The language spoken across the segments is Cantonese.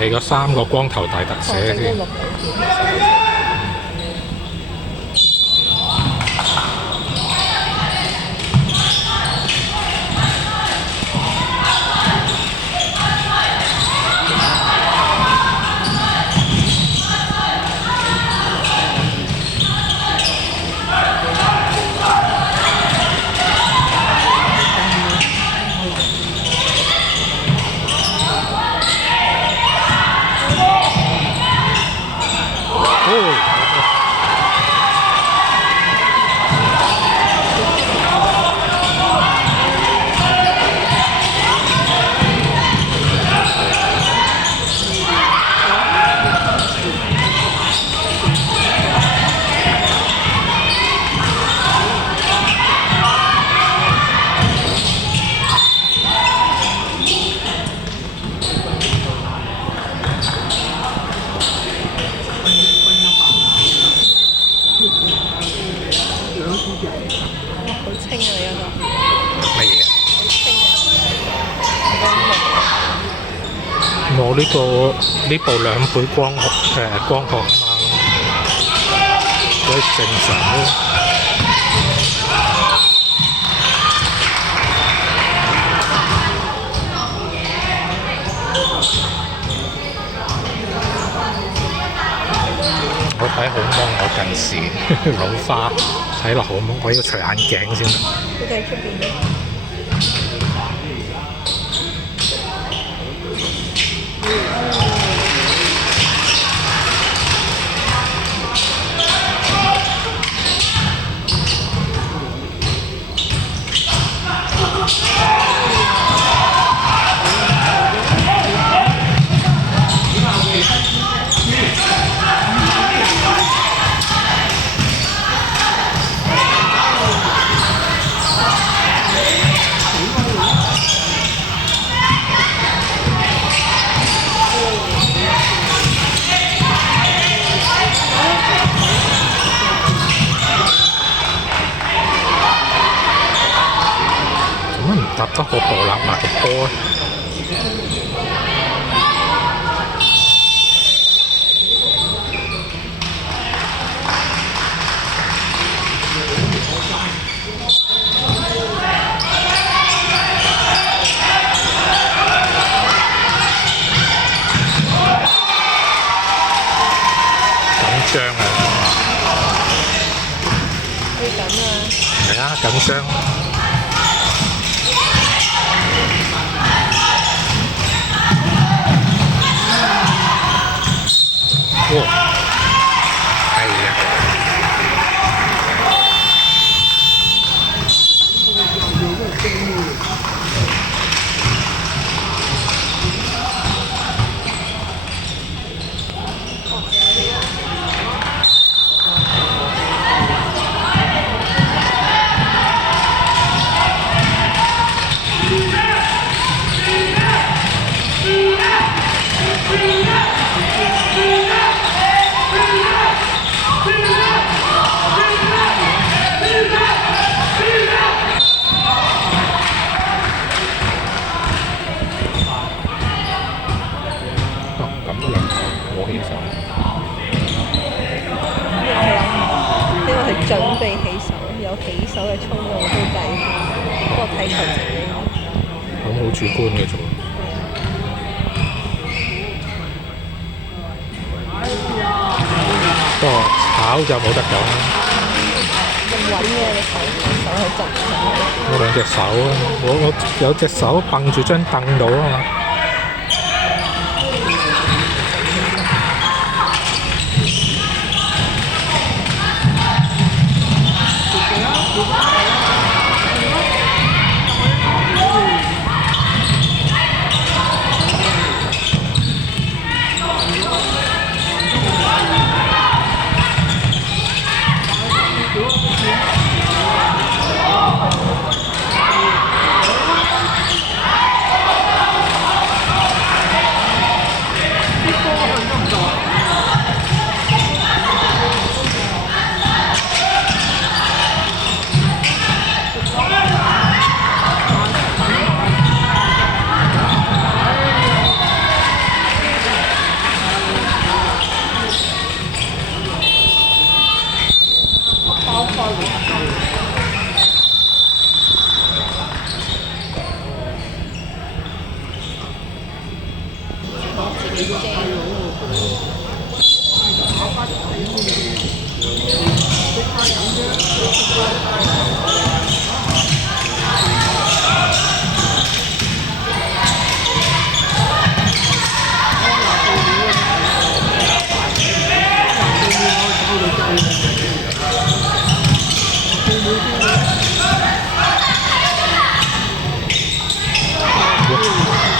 你嗰3個光頭大特寫先。我呢部2倍光學啊嘛，所以正常咯。我睇好芒，我近視老花，睇落好芒，我要除眼鏡先得。佢哋喺出邊。搭得個波立埋個波緊張啊！會緊啊！係啊，緊張。係啊！準備起手，有起手嘅衝動都計，不過睇球情況。咁好主觀嘅啫喎。不過炒就冇得講啦。咁穩嘅你手去執我2隻手啊，我有隻手掟住張凳度啊嘛。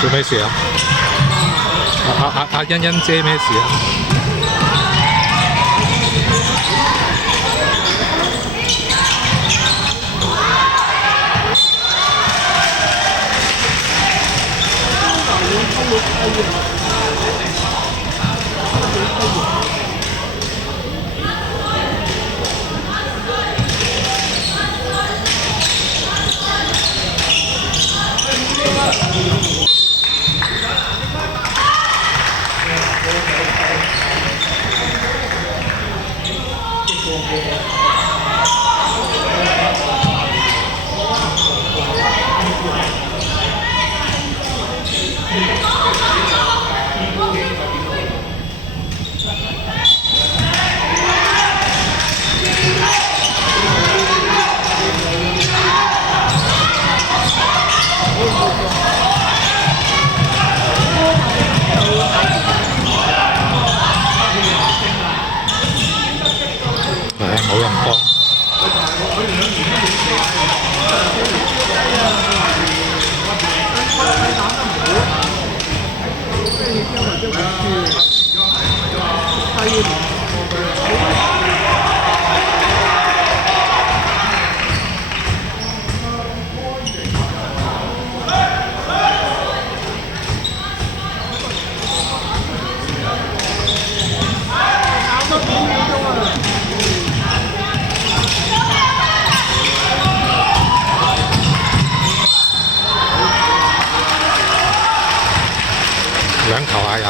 做咩事啊？阿欣欣姐咩事啊？冇人幫。兩球啊有。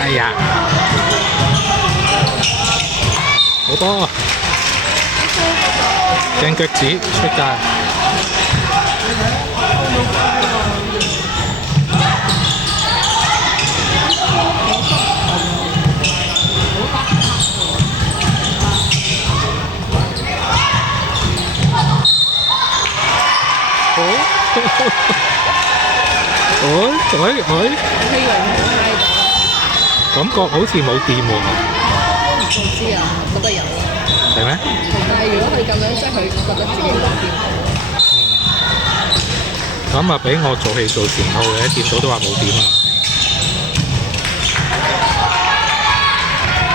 哎呀，好多掟腳趾出界。感覺好似冇掂喎。我知啊，覺得有啊。係咩？但係如果佢咁樣，即係佢覺得自己冇掂到。咁啊，俾我做戲做全套嘅，掂到都話冇掂啊。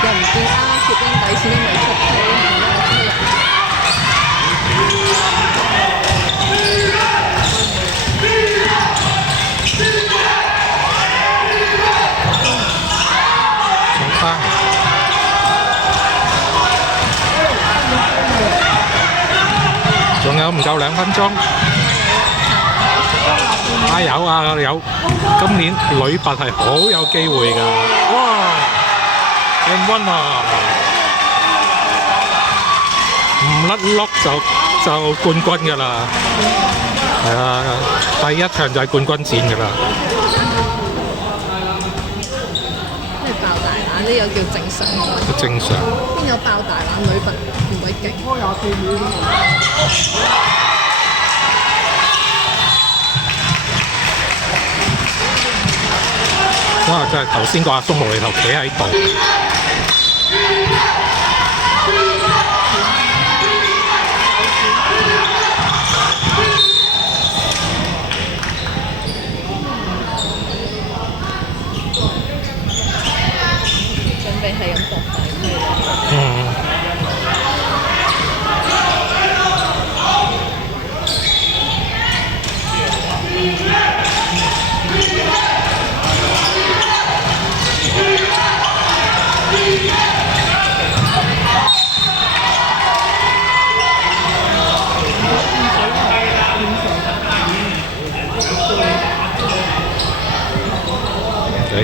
又唔見啱啱貼緊底線都未出鋪，仲有唔夠2分鐘。啊有啊有，今年女拔係好有機會㗎。哇！game one啊，唔甩碌就冠軍㗎啦。係啊，第一場就係冠軍戰㗎啦。即係爆大冷呢個叫正常。正常。邊有爆大冷女拔唔鬼勁？哇！真係頭先個阿叔無厘頭企喺度。準備係咁搏快啲。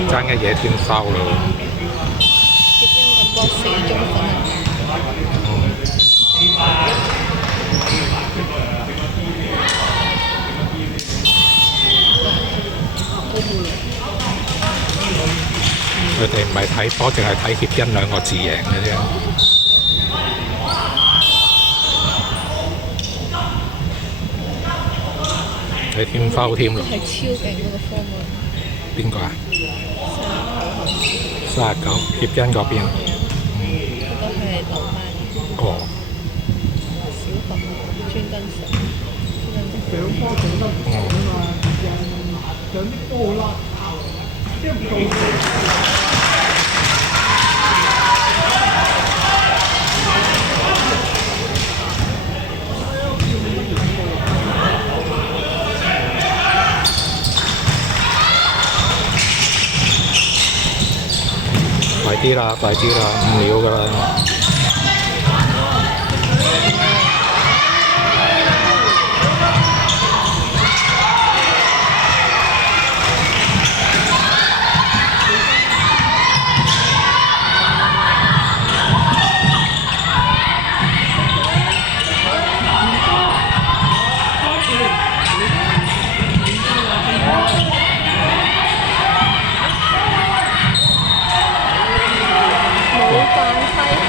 爭一嘢添收咯。攝音咁多4中粉啊！佢哋唔係睇波，淨係睇協恩2個字贏嘅啫。你添收添咯。係超勁嗰個科目。邊個啊？39，協恩嗰邊。嗰個係留班嘅。哦。小學專登上，上科做得唔好啊嘛，上啲都好啦，即係唔到。快啲啦，快啲啦，5秒㗎啦。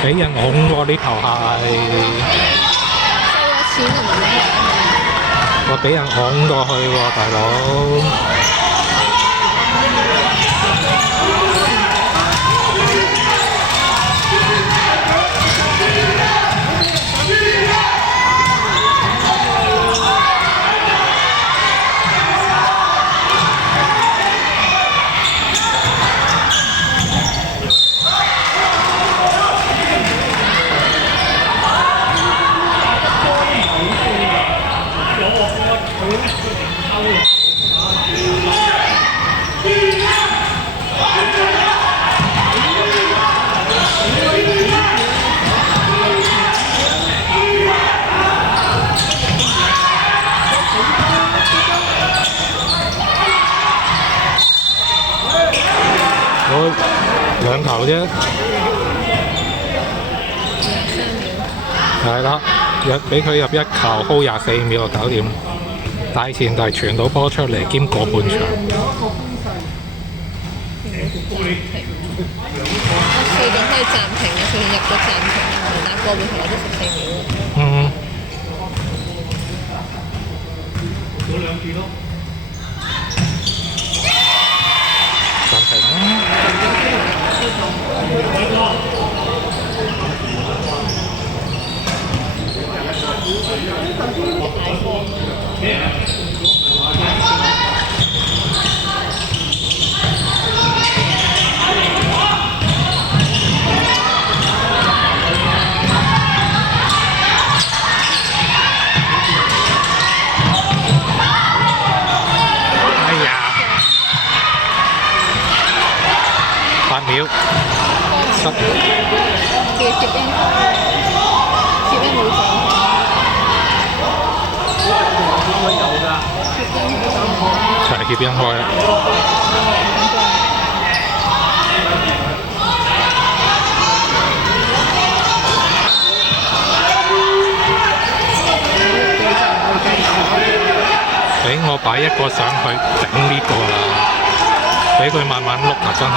俾人拱喎呢球係，收咗錢就唔使我俾人拱過去喎，大佬。我2球啫，係啦，俾佢入1球 ，hold 24秒就搞掂。大前提傳到波出嚟兼過半場。4段可以暫停嘅，4段入咗暫停，打過半場我都14秒。嗯。嗰2次咯。暫停啦。8秒，10。叫攝音冇咗。齊協恩開啦。俾我擺1個上去頂呢個啦，俾佢慢慢碌啊！真係。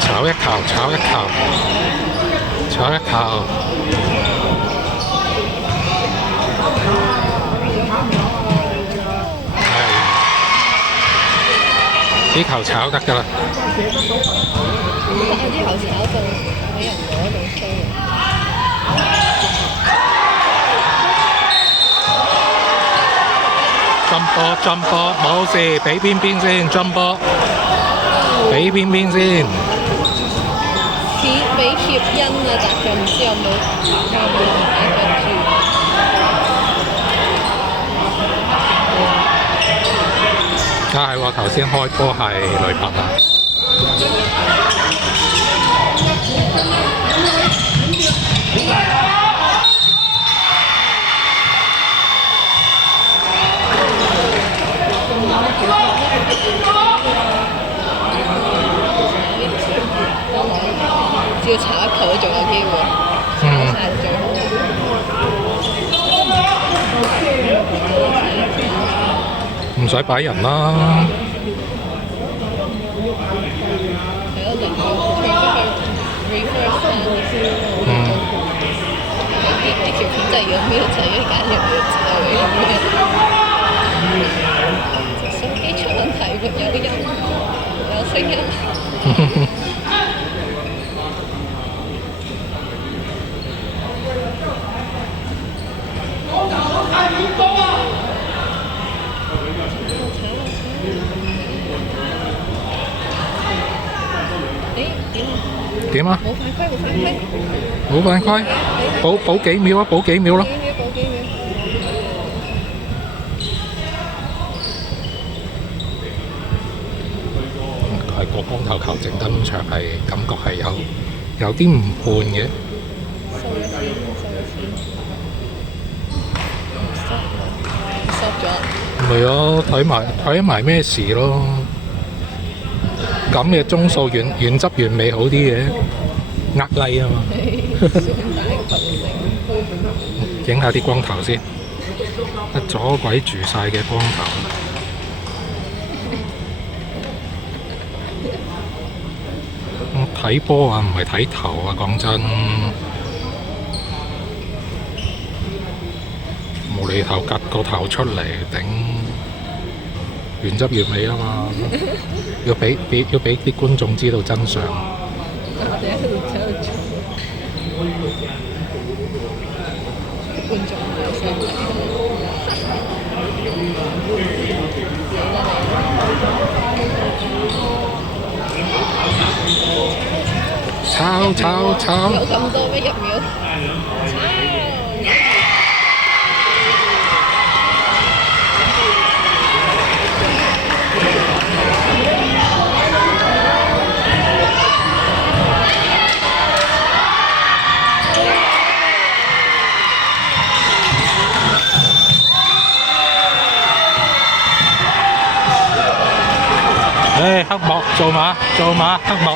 炒1球，炒1球，炒1球。呢球炒得㗎啦。有啲球炒到俾人攞到衰啊！進波，冇事，俾邊先，進波，俾邊先。俾協恩啊，但係唔知有冇打過住。係喎，頭先開波係雷柏啊。只要查一球都仲有機會，炒晒就最好。唔使擺人啦。係咯，寧願佢 reverse 翻啲條片就係要瞄仔，揀入瞄仔手機出問題，沒有音，有聲音。點啊？冇犯規，冇犯規。冇犯規，補幾秒啊！補幾秒咯。補幾秒。係個光頭球整得咁長，係感覺係有啲唔判嘅。收咗錢，收咗。唔係啊，睇埋咩事咯。咁嘅鐘數原汁原味好啲嘅，呃 like 啊嘛。影下啲光頭先，阻鬼住晒嘅光頭。睇波啊，唔係睇頭啊，講真。無厘頭趌個頭出嚟頂，原汁原味啊嘛！要俾啲觀眾知道真相。我哋喺度做，觀眾冇聲炒！有咁多咩1秒？黑幕做馬黑幕。